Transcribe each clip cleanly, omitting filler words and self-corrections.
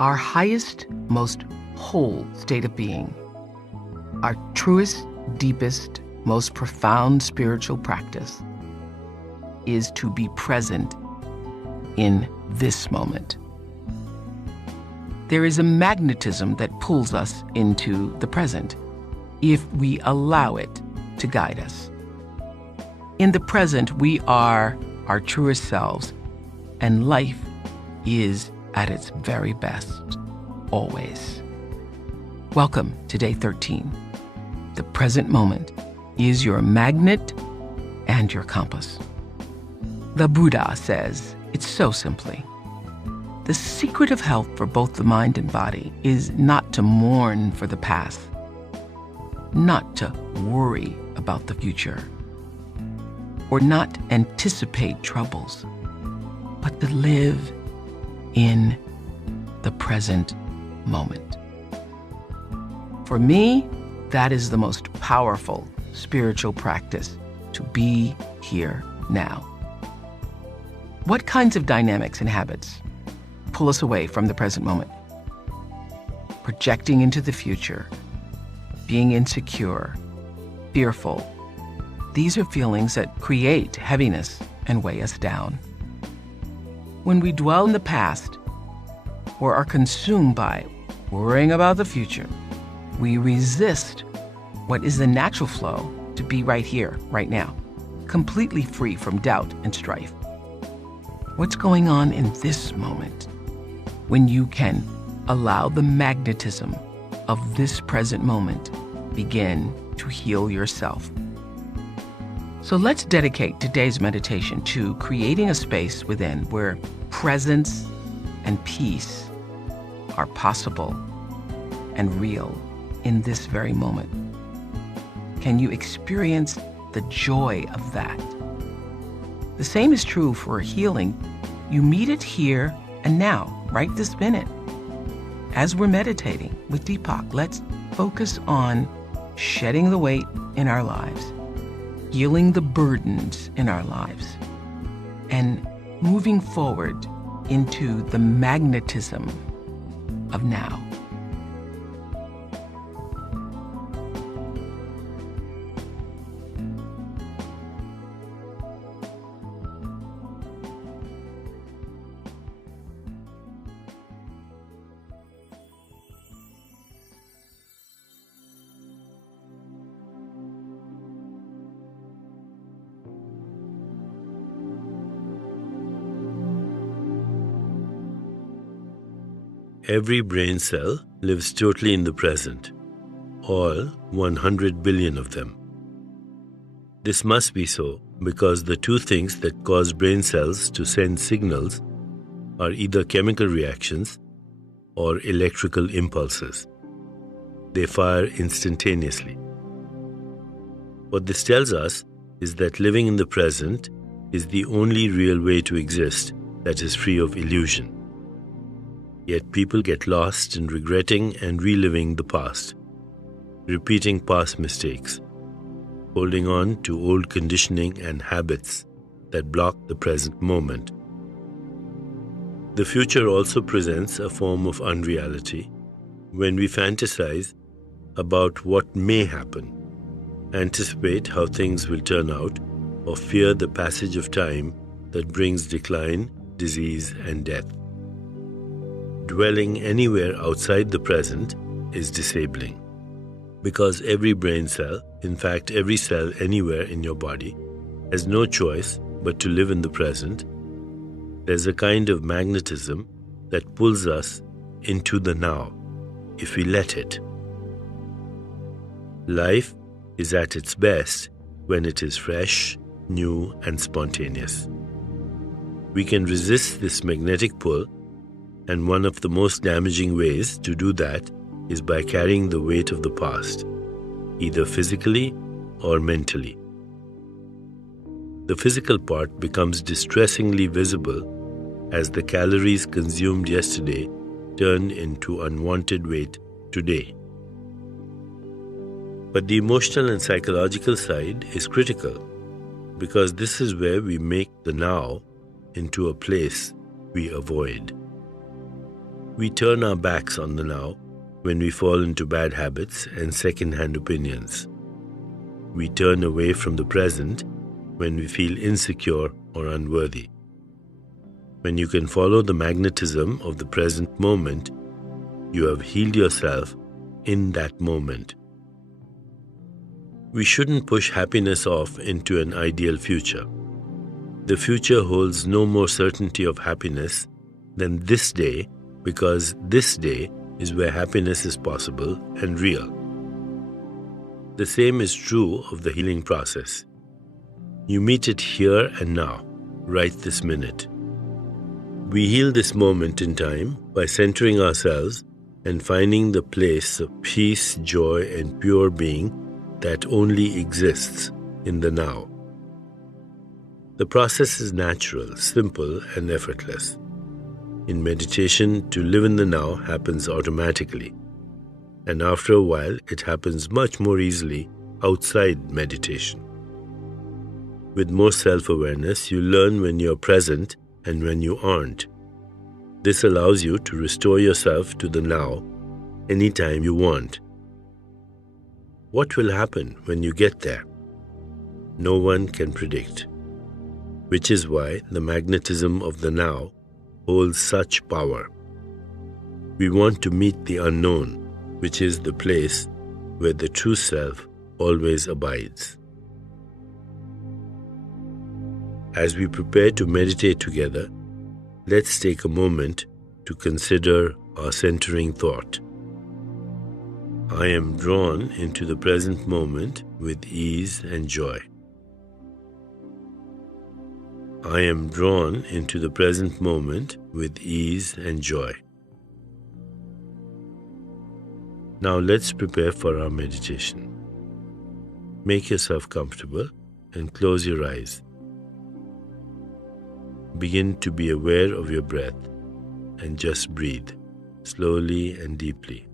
Our highest, most whole state of being, our truest, deepest, most profound spiritual practice is to be present in this moment. There is a magnetism that pulls us into the present if we allow it to guide us. In the present, we are our truest selves, and life is at its very best, always. Welcome to day 13. The present moment is your magnet and your compass. The Buddha says it so simply. The secret of health for both the mind and body is not to mourn for the past, not to worry about the future, or not anticipate troubles, but to live in the present moment. For me, that is the most powerful spiritual practice, to be here now. What kinds of dynamics and habits pull us away from the present moment? Projecting into the future, being insecure, fearful. These are feelings that create heaviness and weigh us down. When we dwell in the past or are consumed by worrying about the future, we resist what is the natural flow to be right here, right now, completely free from doubt and strife. What's going on in this moment when you can allow the magnetism of this present moment begin to heal yourself? So let's dedicate today's meditation to creating a space within where presence and peace are possible and real in this very moment. Can you experience the joy of that? The same is true for healing. You meet it here and now, right this minute. As we're meditating with Deepak, let's focus on shedding the weight in our lives, healing the burdens in our lives, and moving forward into the magnetism of now. Every brain cell lives totally in the present, all 100 billion of them. This must be so because the two things that cause brain cells to send signals are either chemical reactions or electrical impulses. They fire instantaneously. What this tells us is that living in the present is the only real way to exist that is free of illusion. Yet people get lost in regretting and reliving the past, repeating past mistakes, holding on to old conditioning and habits that block the present moment. The future also presents a form of unreality when we fantasize about what may happen, anticipate how things will turn out, or fear the passage of time that brings decline, disease, and death. Dwelling anywhere outside the present is disabling, because every brain cell, in fact every cell anywhere in your body, has no choice but to live in the present. There's a kind of magnetism that pulls us into the now, if we let it. Life is at its best when it is fresh, new, and spontaneous. We can resist this magnetic pull, and one of the most damaging ways to do that is by carrying the weight of the past, either physically or mentally. The physical part becomes distressingly visible as the calories consumed yesterday turn into unwanted weight today. But the emotional and psychological side is critical, because this is where we make the now into a place we avoid. We turn our backs on the now when we fall into bad habits and second-hand opinions. We turn away from the present when we feel insecure or unworthy. When you can follow the magnetism of the present moment, you have healed yourself in that moment. We shouldn't push happiness off into an ideal future. The future holds no more certainty of happiness than this day, because this day is where happiness is possible and real. The same is true of the healing process. You meet it here and now, right this minute. We heal this moment in time by centering ourselves and finding the place of peace, joy, and pure being that only exists in the now. The process is natural, simple, and effortless. In meditation, to live in the now happens automatically, and after a while, it happens much more easily outside meditation. With more self-awareness, you learn when you're present and when you aren't. This allows you to restore yourself to the now anytime you want. What will happen when you get there? No one can predict, which is why the magnetism of the now holds such power. We want to meet the unknown, which is the place where the true self always abides. As we prepare to meditate together, let's take a moment to consider our centering thought. I am drawn into the present moment with ease and joy. I am drawn into the present moment with ease and joy. Now let's prepare for our meditation. Make yourself comfortable and close your eyes. Begin to be aware of your breath and just breathe slowly and deeply.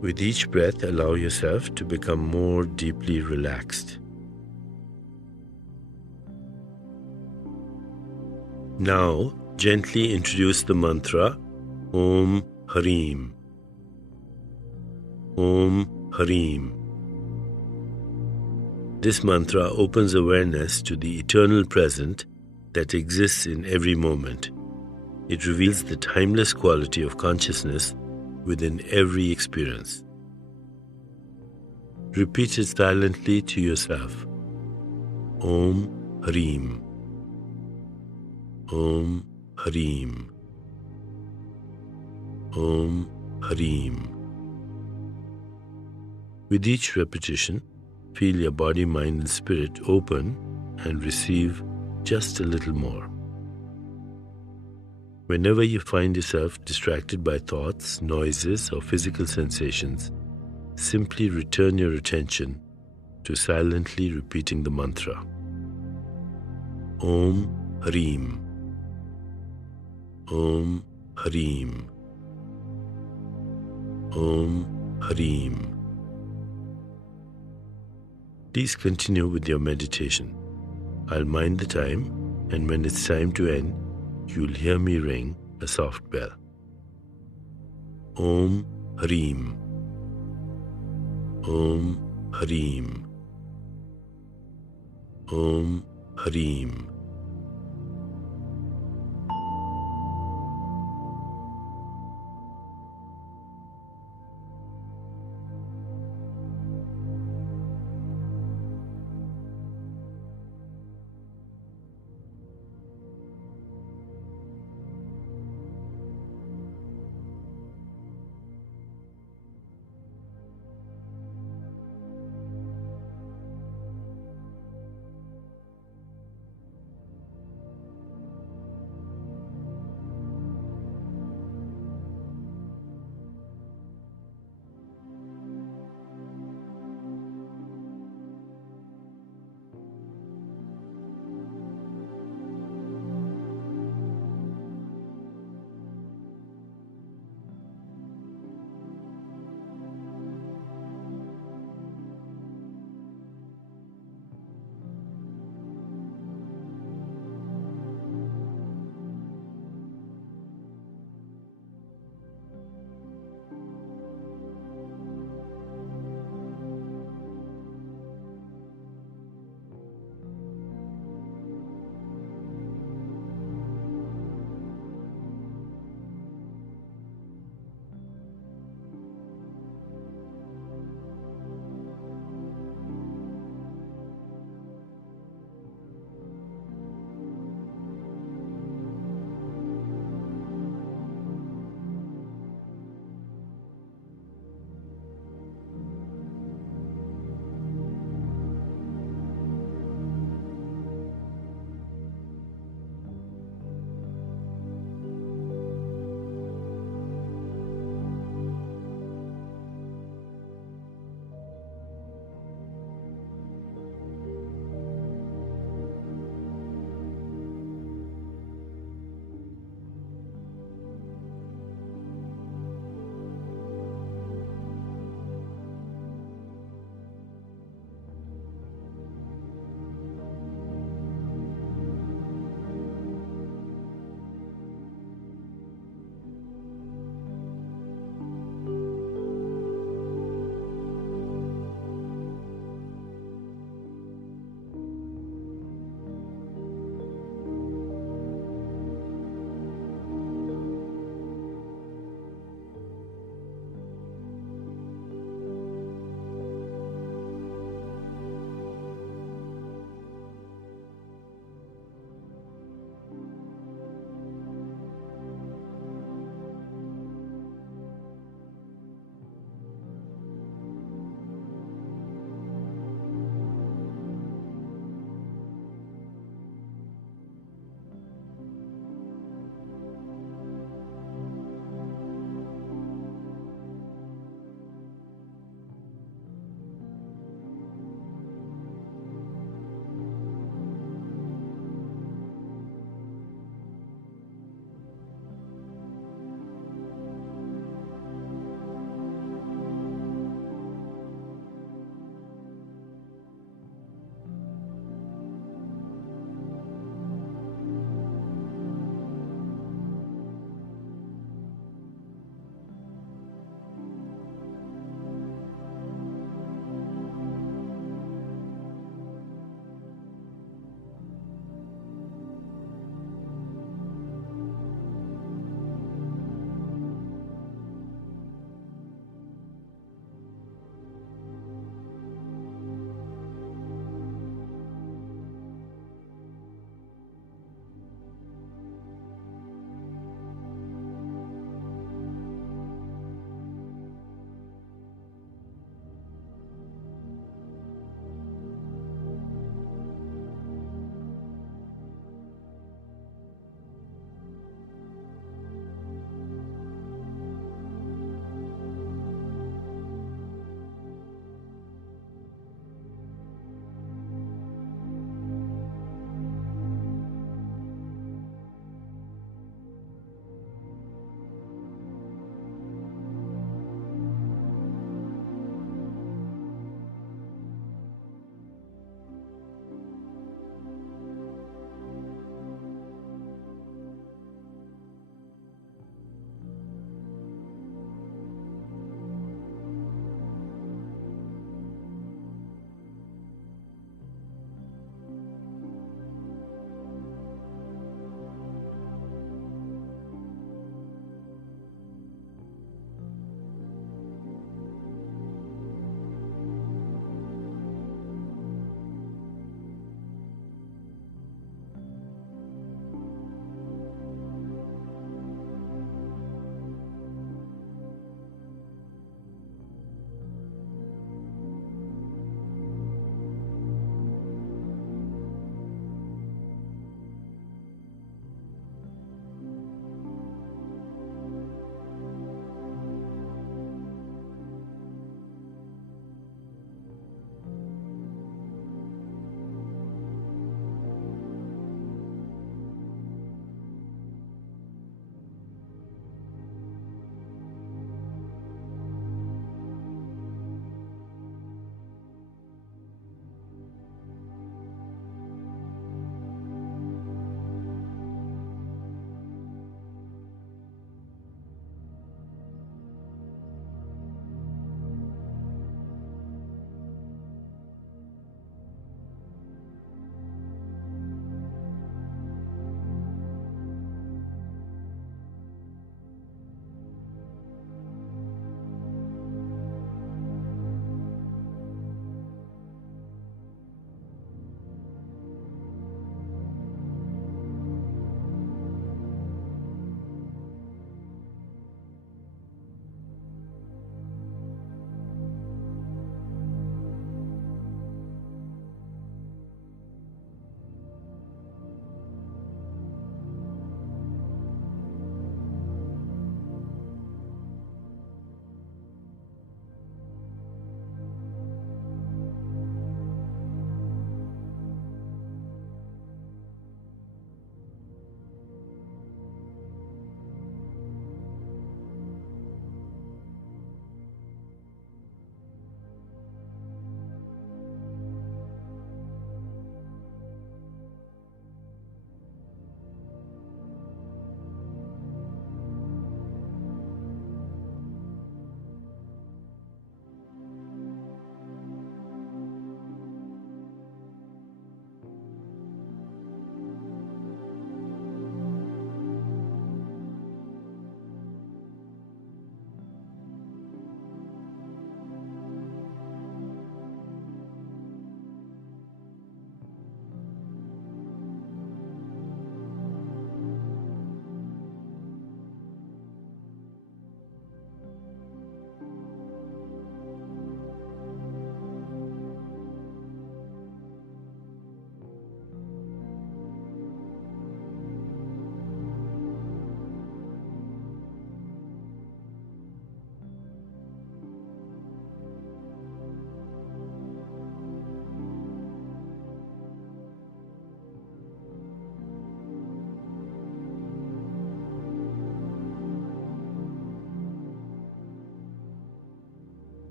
With each breath, allow yourself to become more deeply relaxed. Now, gently introduce the mantra Om Harim. Om Harim. This mantra opens awareness to the eternal present that exists in every moment. It reveals the timeless quality of consciousness within every experience. Repeat it silently to yourself. Om Harim. Om Harim. Om Harim. With each repetition, feel your body, mind, and spirit open and receive just a little more. Whenever you find yourself distracted by thoughts, noises, or physical sensations, simply return your attention to silently repeating the mantra. Om Harim. Om Harim. Om Harim. Please continue with your meditation. I'll mind the time, and when it's time to end, you'll hear me ring a soft bell. Om Harim. Om Harim. Om Harim.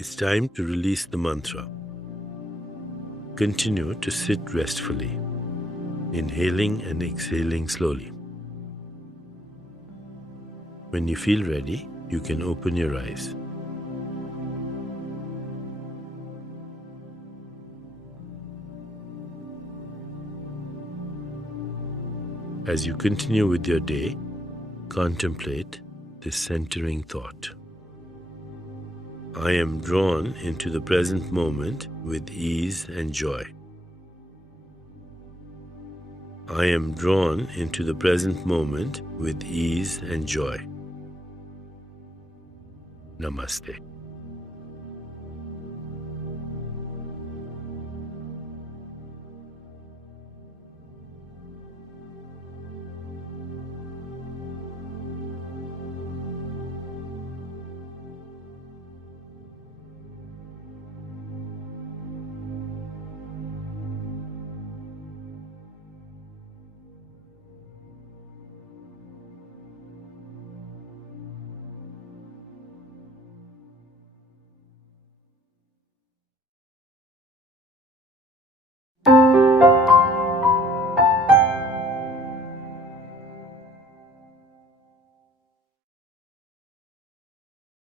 It's time to release the mantra. Continue to sit restfully, inhaling and exhaling slowly. When you feel ready, you can open your eyes. As you continue with your day, contemplate this centering thought. I am drawn into the present moment with ease and joy. I am drawn into the present moment with ease and joy. Namaste.